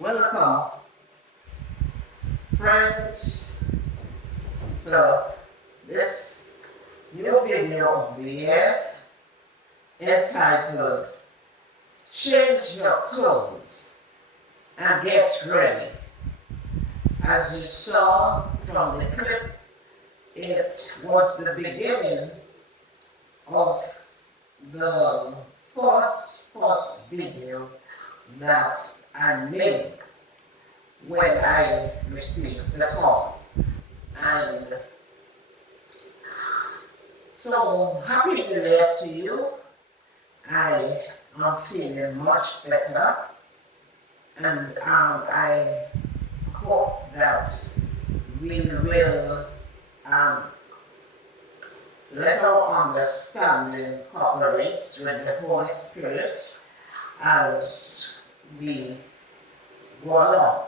Welcome, friends, to this new video of the year entitled Change Your Clothes and Get Ready. As you saw from the clip, it was the beginning of the first video that I made when I received the call. And so, happy New Year to you. I am feeling much better, and I hope that we will let our understanding cooperate with the Holy Spirit as we go along.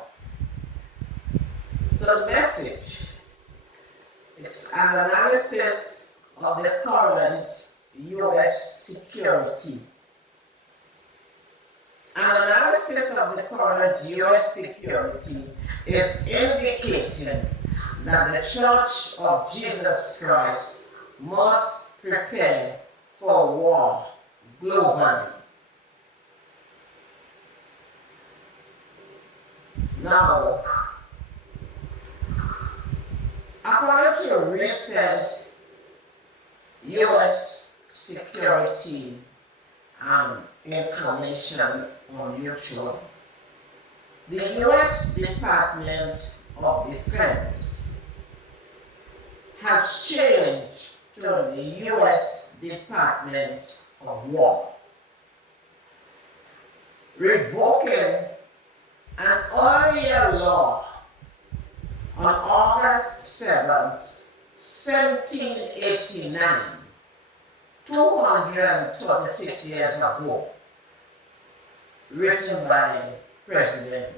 So the message is an analysis of the current U.S. security. An analysis of the current U.S. security is indicating that the Church of Jesus Christ must prepare for war globally. Now, according to recent U.S. security information on YouTube, the U.S. Department of Defense has changed to the U.S. Department of War, revoking an earlier law on August 7th, 1789, 236 years ago, written by President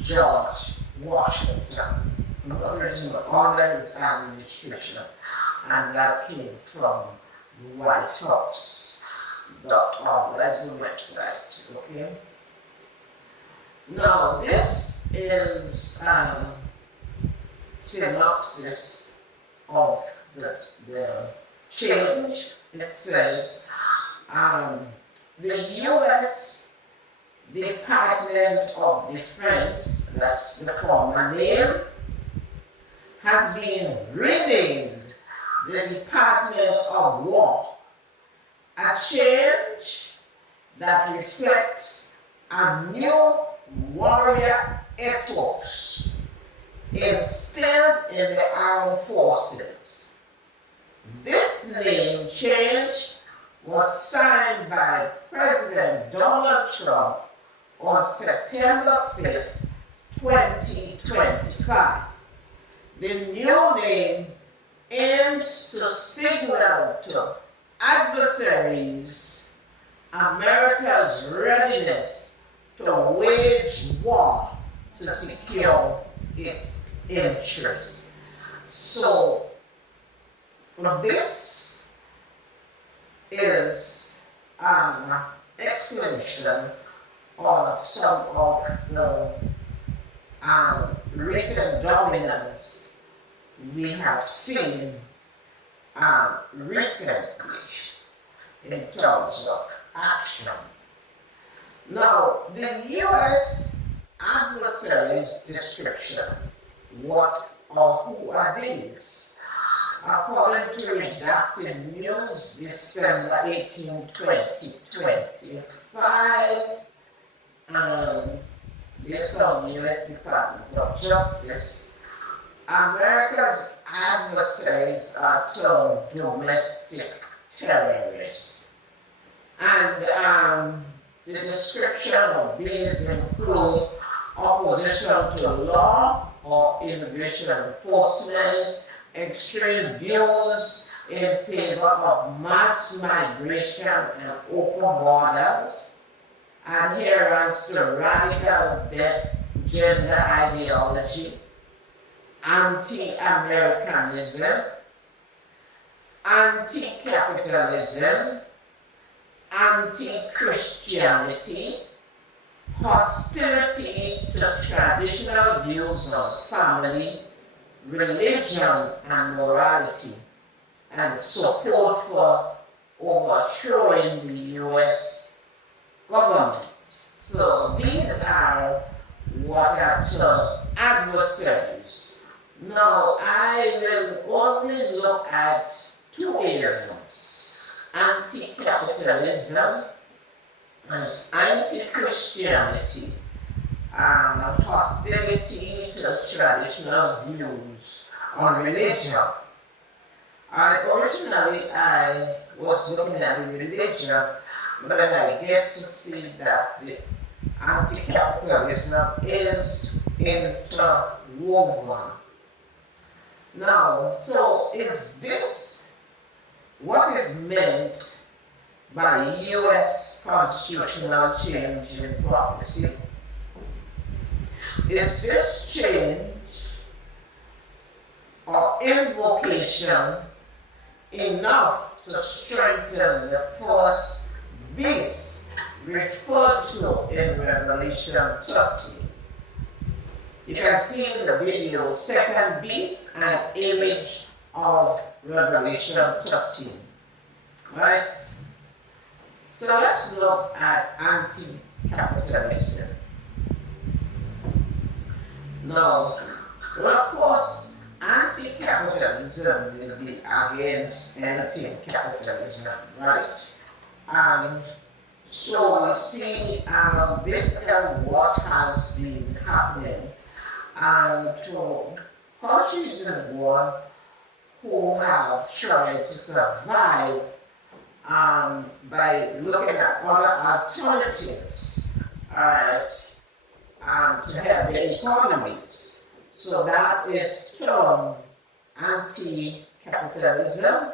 George Washington, written under his administration, and that came from the White House.org. That's the website, okay? Now, this is synopsis of the change. It says the U.S. Department of Defense, that's the former name, has been renamed the Department of War, a change that reflects a new warrior ethos instilled in the armed forces. This name change was signed by President Donald Trump on September 5th, 2025. The new name aims to signal to adversaries America's readiness to wage war to secure its interests. So, this is an explanation of some of the recent dominance we have seen recently in terms of action. Now, the U.S. adversaries' description, what or who are these? According to Redacted News, December 18, 2025, based on the U.S. Department of Justice, America's adversaries are termed domestic terrorists. And the description of these include opposition to law or immigration enforcement, extreme views in favor of mass migration and open borders, adherence to radical gender ideology, anti-Americanism, anti-capitalism, anti-Christianity, hostility to traditional views on family, religion, and morality, and support for overthrowing the U.S. government. So these are what are termed adversaries. Now I will only look at two areas: anti-capitalism and anti-Christianity, and hostility to traditional views on religion. Originally I was looking at the religion, but then I get to see that the anti-capitalism is interwoven. Now, so is this what is meant by U.S. constitutional change in prophecy? Is this change or invocation enough to strengthen the first beast referred to in Revelation 13? You can see in the video, second beast, an image of Revelation 13. Right? So let's look at anti-capitalism. Now, well, of course, anti-capitalism will be against anything capitalism, right? So we see basically what has been happening to countries in the world who have tried to survive by looking at other alternatives, alright, to help their economies. So that is termed anti-capitalism,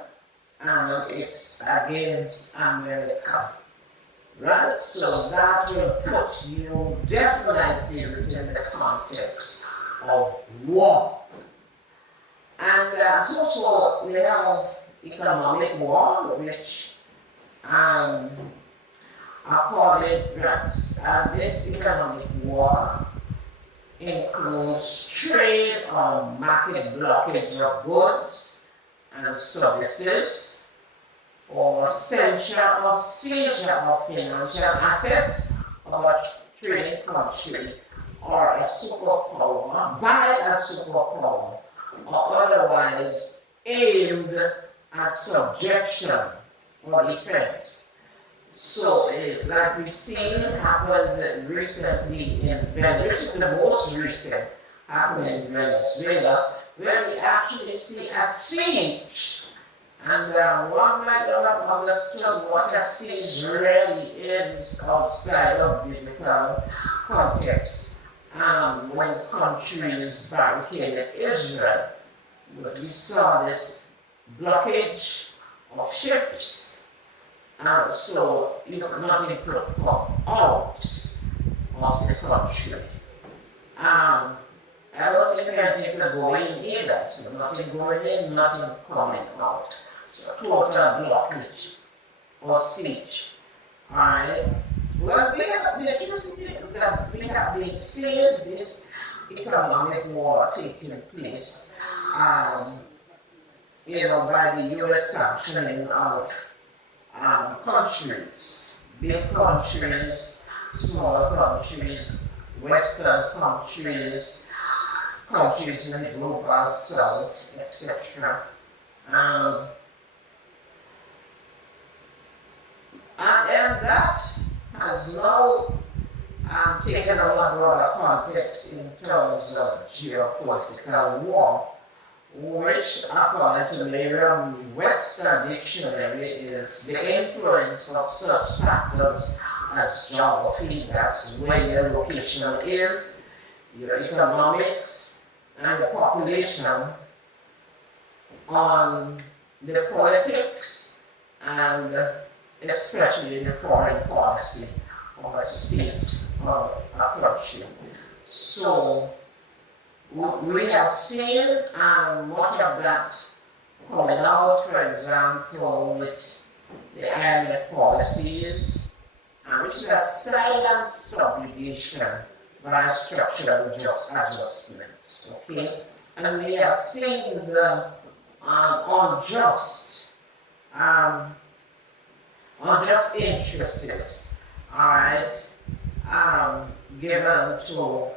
and it's against America. Right? So that will put you definitely within the context of war. And so we have economic war, which I call it that this economic war includes trade or market blockage of goods and services, or censure or seizure of financial assets of a trading country or a superpower by a superpower, or otherwise aimed at subjection or defense. So, like we've seen happened recently in Venezuela, which is the most recent happened in Venezuela, where we actually see a siege. And one might not have understood what a siege really is outside of biblical context when countries barricaded Israel. But we saw this blockage of ships, and so nothing could come out of the country. I don't think anything could go in either, so nothing going in, nothing coming out. So total blockage or siege. Alright. Well, the truth is that we have been seeing this economic war taking place, by the U.S. sanctioning of countries, big countries, small countries, Western countries, countries in the global south, etc. And that has now taken a lot broader context in terms of geopolitical war, which, according to Merriam-Webster dictionary, is the influence of such factors as geography, that's where your location is, your economics, and the population, on the politics, and especially the foreign policy of a state or a country. So we have seen much of that coming out, for example, with the IMF policies which is a silent subjugation by structural adjustments. Okay, and we have seen the um, unjust interests, all right, given to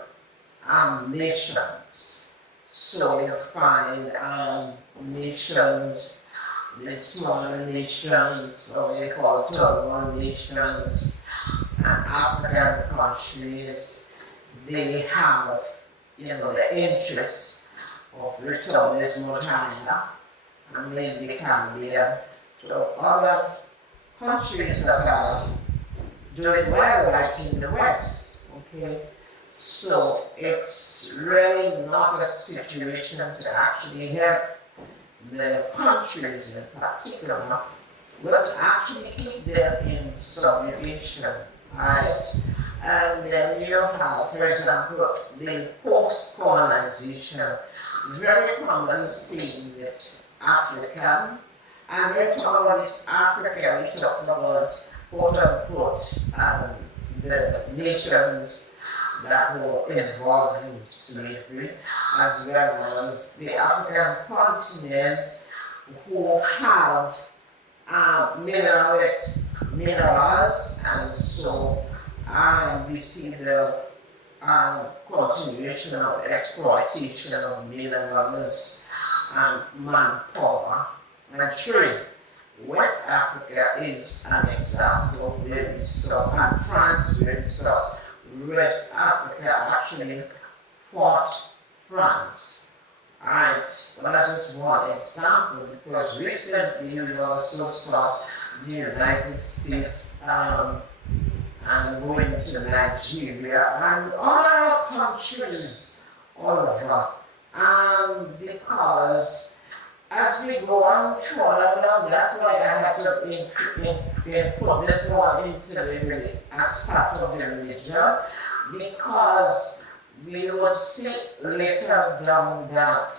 nations. So you find nations, the smaller nations, or we call third world nations, and African countries, they have, the interest of returning this Mutanda and maybe Gambia to other countries that are doing well, like in the West. Okay, so it's really not a situation to actually help the countries in particular, but actually keep them in subjugation, right? And then you have, for example, the post-colonization. It's very common seen with African, and we're talking about this Africa, we're talking about quote unquote the nations that were involved in slavery, as well as the African continent who have minerals, and so we see the continuation of exploitation of minerals and manpower and trade. West Africa is an example where we saw, and France where we saw West Africa actually fought France. Right, well, that's just one example, because recently we also saw the United States and going to Nigeria and other countries all over. Because as we go on further, that's why I had to put this one into the as part of the religion, because we would see later down that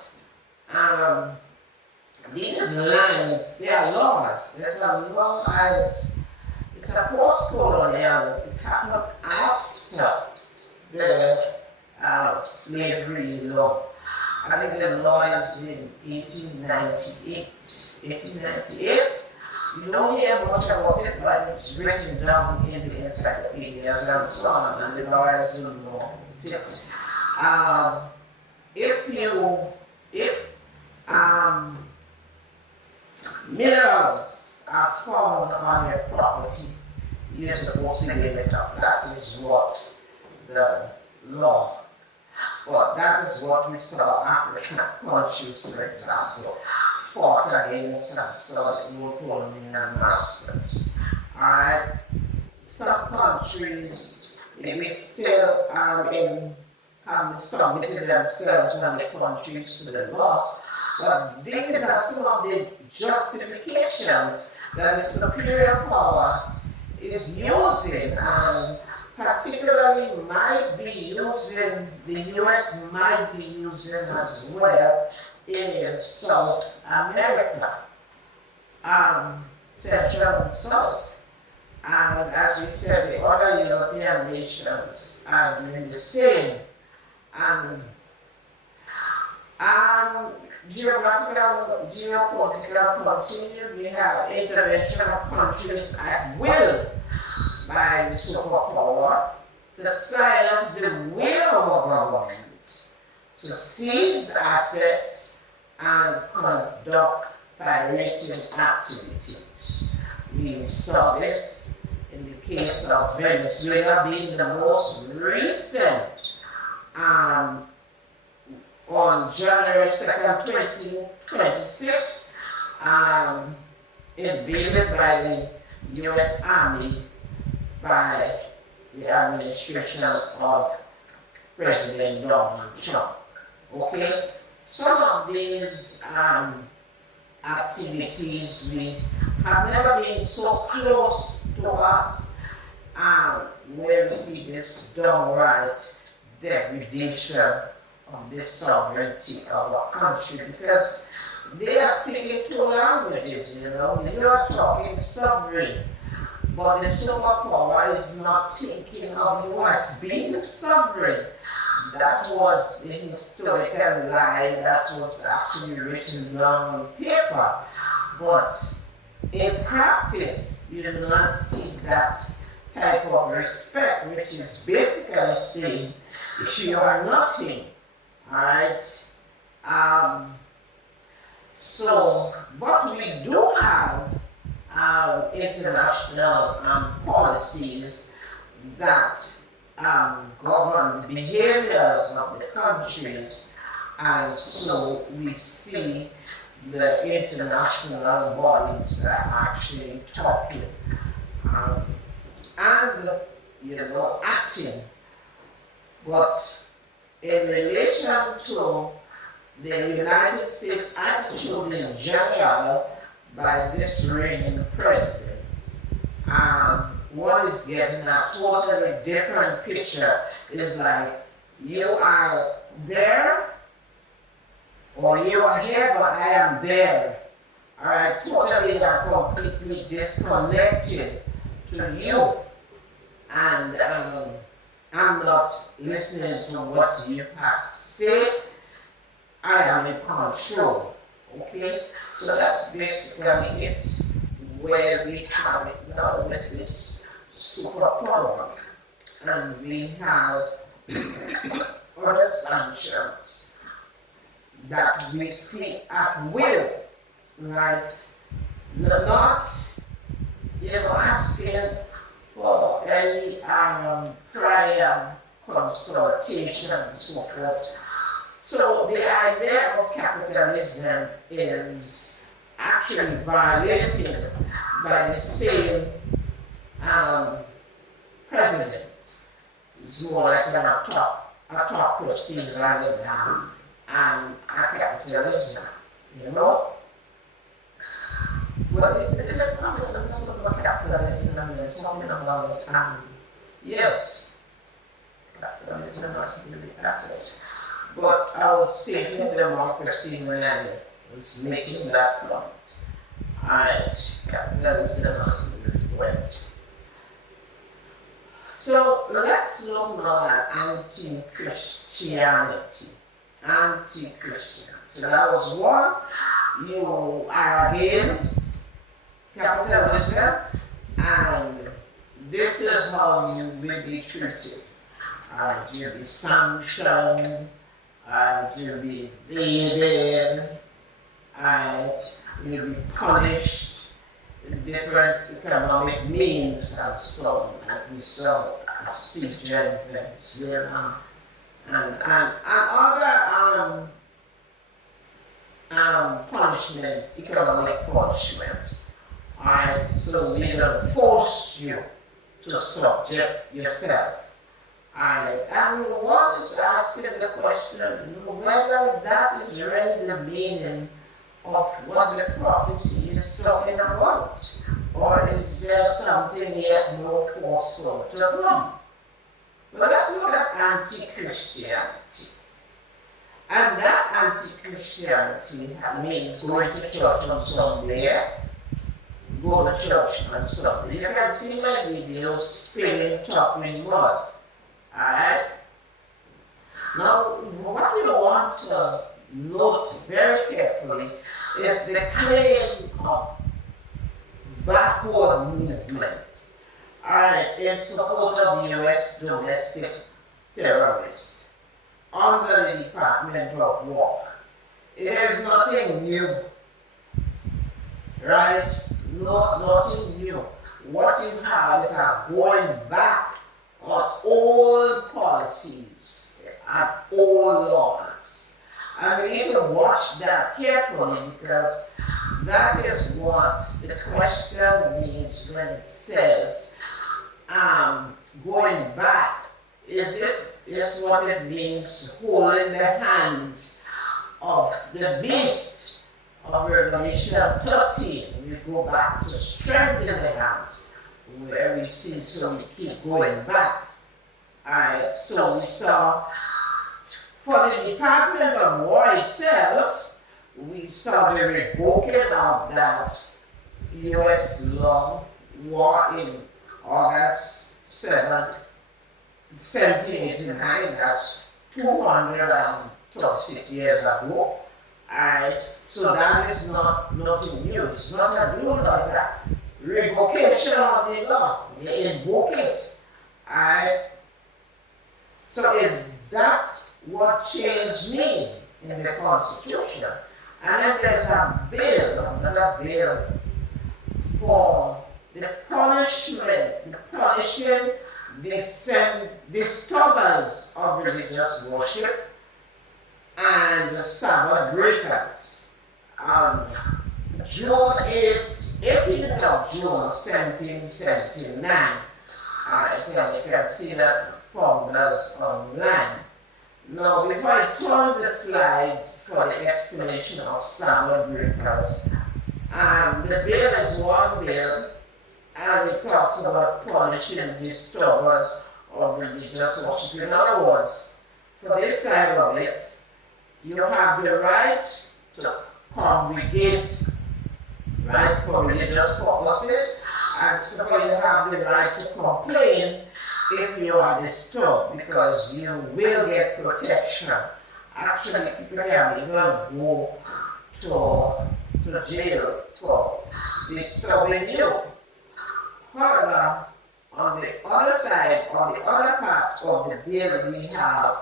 these lands, they are laws. There's a law as it's a post-colonial. It happened after the slavery law. I think the law is in 1898. You don't hear much about it, but it's written down in the encyclopedias and so on, and the lawyers will know it. If minerals are found on your property, you're supposed to give it up. That is what the law. But that is what we saw African countries, for example, fought against, and so European masters. Alright, some countries maybe still have submitted themselves and the countries to the law, but these are some of the justifications that the superior power is using, and particularly might be using, the US might be using as well in South America, Central and South. And as we said, the other European nations are doing the same. And geographical, geopolitical continued, we have intervention of countries at will by the superpower to silence the will of government, to seize assets and conduct pirating activities. We saw this in the case of Venezuela being the most recent, on January 2nd, 2026, invaded by the US Army by the administration of President Donald Trump. Okay, some of these activities we have never been so close to us, where we see this downright degradation of the sovereignty of our country, because they are speaking two languages, you are talking sovereign, but the superpower is not thinking of you as being sovereign. That was the historical lie that was actually written down on paper. But in practice, you do not see that type of respect, which is basically saying, if you are nothing, alright? But we do have international policies that govern the behaviors of the countries, and so we see the international bodies are actually talking and acting. But in relation to the United States attitude in general by this reigning president, one is getting a totally different picture. It's like you are there or you are here, but I am there. Alright, totally and completely disconnected to you, and I'm not listening to what you have to say. I am in control. Okay? So that's basically it, where we have it now with this superpower. And we have other sanctions that we see at will, right? Not asking for any prior consultation and so forth. So the idea of capitalism is actually violated by the same president. It's more like an autocracy rather than a capitalism, But is it not talking about capitalism? We're talking about yes, capitalism must be the assets. But I was stating democracy when I was making that point. Alright, capitalism must be the point. So let's look now at anti-Christianity. Anti-Christian. So that was one. You are against capitalism, and this is how you will be treated. You'll be sanctioned, you'll be invaded, you'll be punished in different economic means and so on. Like we saw siege in Venezuela and other punishments, economic punishments. So we don't force you to subject yourself. And one is asking the question whether that is really the meaning of what the prophecy is talking about, or is there something yet more forceful to come? But let's look at anti-Christianity. And that anti-Christianity means going to church on Sunday, go to church on Sunday. You can see my videos spilling top with mud. Alright? Now, what we want to note very carefully is the claim of backward movement. Alright, in support of US domestic terrorists under the Department of War. It is nothing new, right? Nothing new. What you have is a going back on old policies and old laws. And we need to watch that carefully, because that is what the question means when it says going back. Is what it means holding the hands of the beast of Revelation 13. We go back to strengthen the hands, where we see, so we keep going back. Alright, so we saw for the Department of War itself, we saw the revoking of that US law, war in August 1789, that's 236 years ago. Alright, so that is not nothing new. It's not a new law, it's a revocation of the law. They invoke it. Alright. So is that what change means in the Constitution? And then there's a bill, another bill for the punishing disturbance of religious worship and Sabbath breakers. On June 18th of June 1779, and you can see that formulas online. Now, before I turn the slide for the explanation of Sabbath breakers, the bill is one bill, and it talks about punishing disturbers of religious worship. In other words, for this side of it, you have the right to congregate, right, for religious purposes, and so you have the right to complain if you are disturbed, because you will get protection. Actually, people can even go to jail for disturbing you. However, on the other side, on the other part of the bill, we have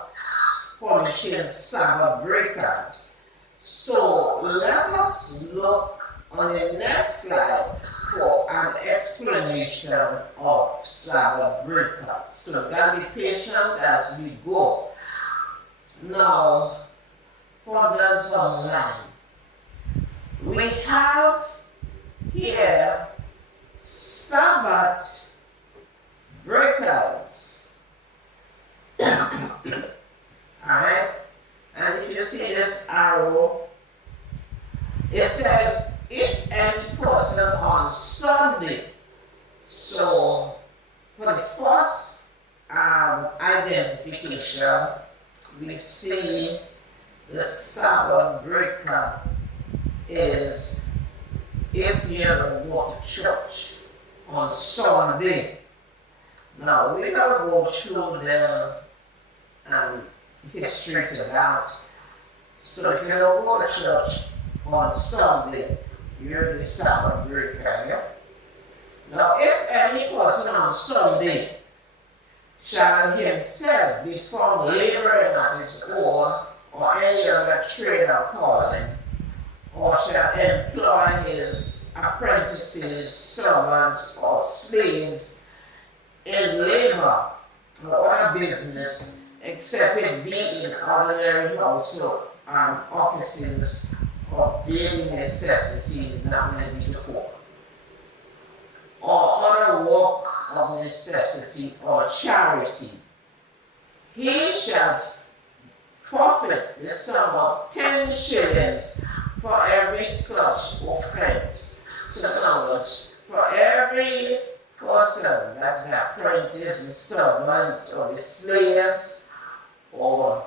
punishing Sabbath breakers. So let us look on the next slide for an explanation of Sabbath breakers. So you gotta be patient as we go. Now, for those online, we have here Sabbath breakers. Alright? And if you see this arrow, it says, if any person on Sunday. So, for the first identification, we see the Sabbath breaker is if you go to church on Sunday. Now, we're going to go through the history to that. So if you don't go to church on Sunday, you're the Sabbath breaker. Yeah? Now, if any person on Sunday shall himself be found laboring at his own or any other trade or calling, or shall employ his apprentices, servants, or slaves in labor or other business, except it be in ordinary household and offices of daily necessity, not many to folk, or other work of necessity or charity, he shall forfeit the sum of 10 shillings for every such offense. So in other words, for every person that's an apprentice, the servant, or the slave, or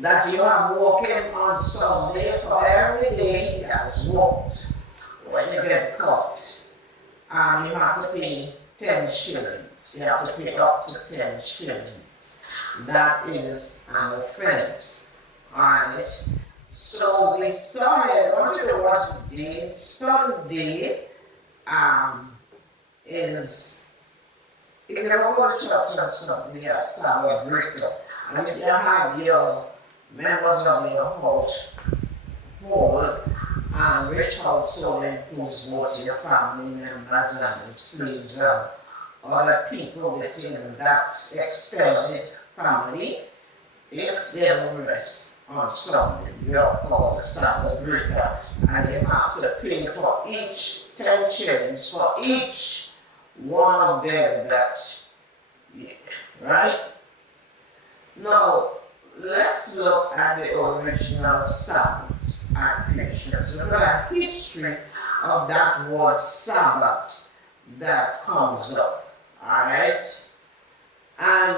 that you have working on Sunday, for every day he has worked, when you get caught, and you have to pay 10 shillings. You have to pay up to 10 shillings. That is an offense. Alright? So we started, what did it was today? Sunday is, if you go to church on Sunday, we have Sabbath breaker. And if you have your members of your household, and rich household includes both your family members and your slaves and other people within that extended family, if they don't rest on Sunday, you are called the Sabbath breaker, and you have to pay for each 10 shillings for each one of them that, right? Now, let's look at the original Sabbath creation. So look at the history of that word Sabbath that comes up. Alright? And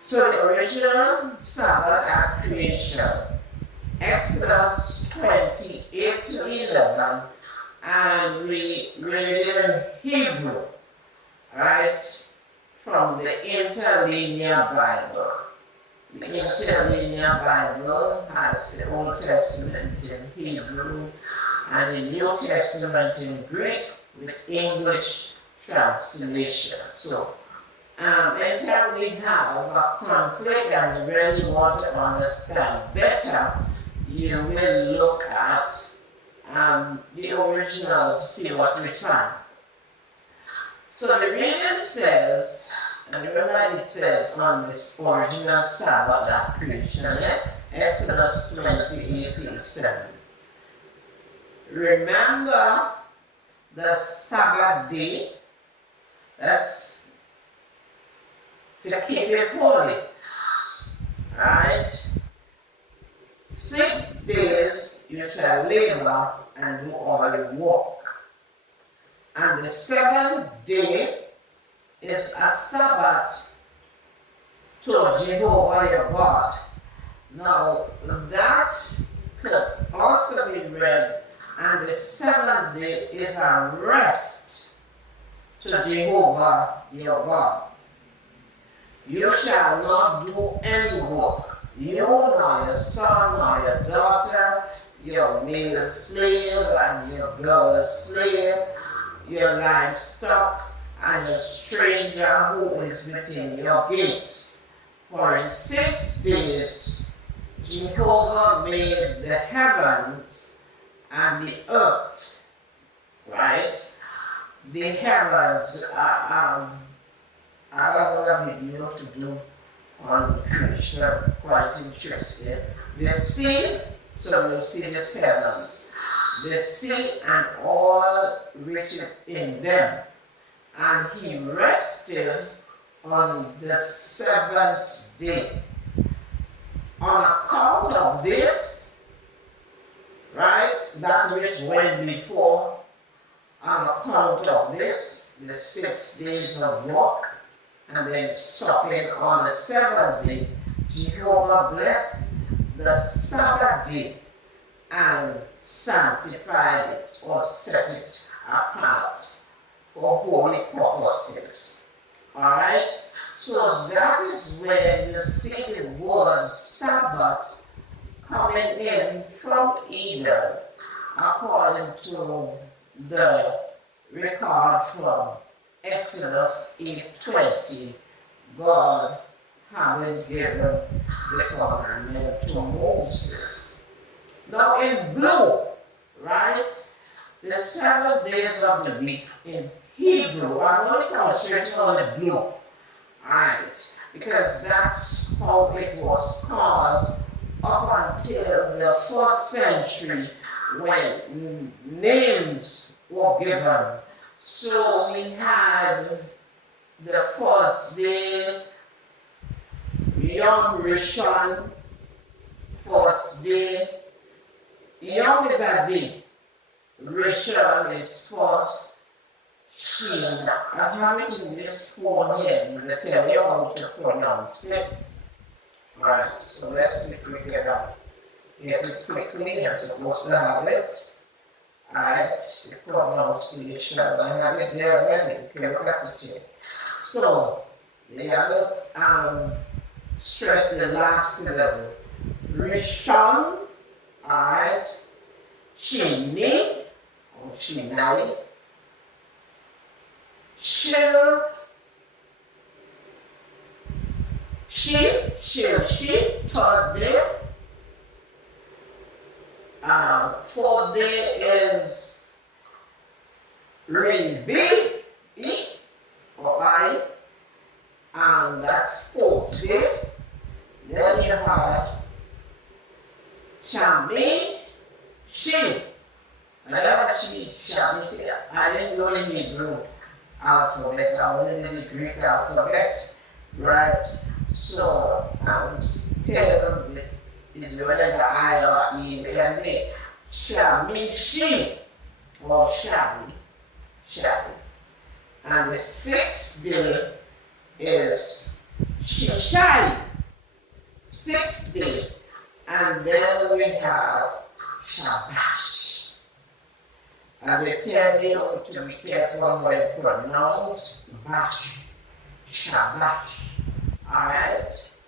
so the original Sabbath creation, Exodus 28 to 11, and we read in Hebrew, right, from the Interlinear Bible. The Interlinear Bible has the Old Testament in Hebrew and the New Testament in Greek with English translation. So, anytime we have a conflict and we really want to understand better, you will look at the original to see what we find. So the reading says, and remember it says on this original Sabbath that creation, Exodus 20:8-7. Remember the Sabbath day, that's to keep it holy, right? 6 days you shall labor and do all the work. And the 7th day is a Sabbath to Jehovah your God. Now that could also be read, and the 7th day is a rest to Jehovah your God. You shall not do any work, you nor your son nor your daughter, your male slave and your girl slave, your livestock and your stranger who is within your gates. For in 6 days Jehovah made the heavens and the earth, right? The heavens are I have a video to do on creation, quite interesting. The sea, so you see the heavens, the sea and all written in them. And he rested on the 7th day. On account of this, right, that which went before, on account of this, the 6 days of work, and then stopping on the 7th day, Jehovah blessed the Sabbath day and sanctified it or set it apart for holy purposes. Alright? So that is where you see the word Sabbath coming in from Eden, according to the record from Exodus 8:20, God having given the commandment to Moses. Now in blue, right, the 7 days of the week in Hebrew, I'm going to concentrate on the blue, right, because that's how it was called up until the 1st century when names were given. So we had the first day, Yom Rishon, first day. Yom is a day, Rishon is first, Shin. I have it in this phone here, to tell you how to pronounce it. Right, so let's see if we get it quickly. I'm supposed to have it. Alright, the pronunciation, I have it there already, you can look at it here. So, the other, stress the last syllable. Rishon, alright, Shini, or Shinai, Shil, She, 3rd day. 4th day is Revi, or I, and that's 4th day. Then you have Chami, She. I never see Chami, I didn't go in the Hebrew alphabet, I went in the Greek alphabet, right? So I'm still is the letter I or E, and A. Shami, She, or Shami. And the 6th day is Shishai, 6th day. And then we have Shabbat. And they tell you to be careful when you pronounce bash, shabash. Alright?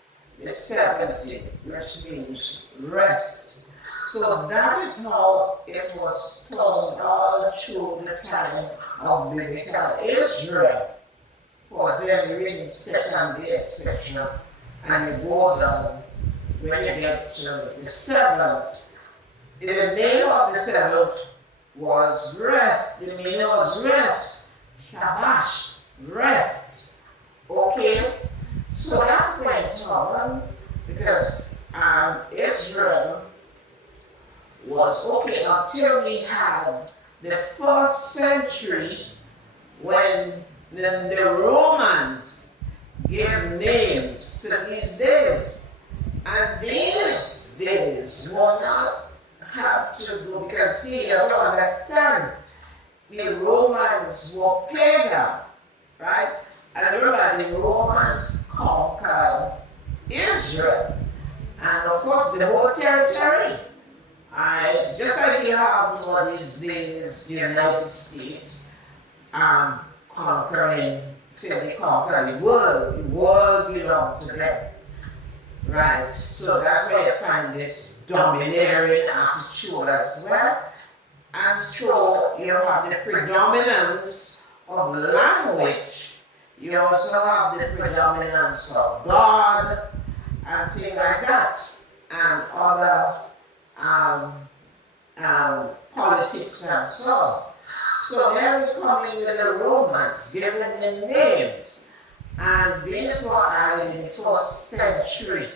The 70, which means rest. So that is how it was told all through the time of biblical Israel. For them reading second day section, and you go down when you get to the seventh. The name of the seventh was rest. The meaning was rest. Shabash, rest. Okay? So that went on because Israel was okay until we had the first century when the Romans gave names to these days. And these days will not have to do, because see, you don't understand, the Romans were pagan, right? And remember, the Romans conquered Israel, and of course the whole territory. Right? Just like you have these days the United States conquering, say they conquer the world belongs to them. Right? So that's why you find this domineering attitude as well. And so you have the predominance of language. You also have the predominance of God and things like that, and other politics and so on. So then we come in with the Romans, giving them names. And these were added in the first century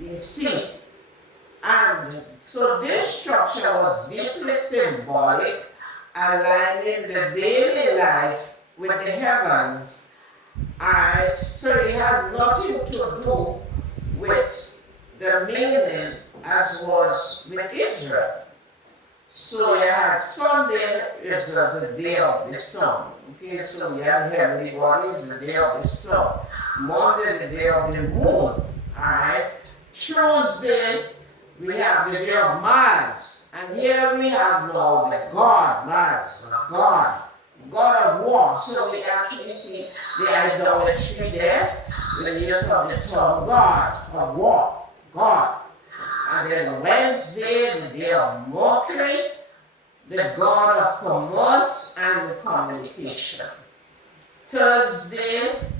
BC. And so this structure was deeply symbolic, aligning the daily life with the heavens. And so it had nothing to do with the meaning as was with Israel. So you had Sunday, it was the day of the sun. Okay, so you had heavenly bodies, the day of the sun. Monday, the day of the moon. Alright. Tuesday, we have the day of Mars. And here we have now the god, Mars, God of war. So we actually see the idolatry there, the use of the term God of war, God. And then Wednesday, the day of Mercury, the god of commerce and communication. Thursday,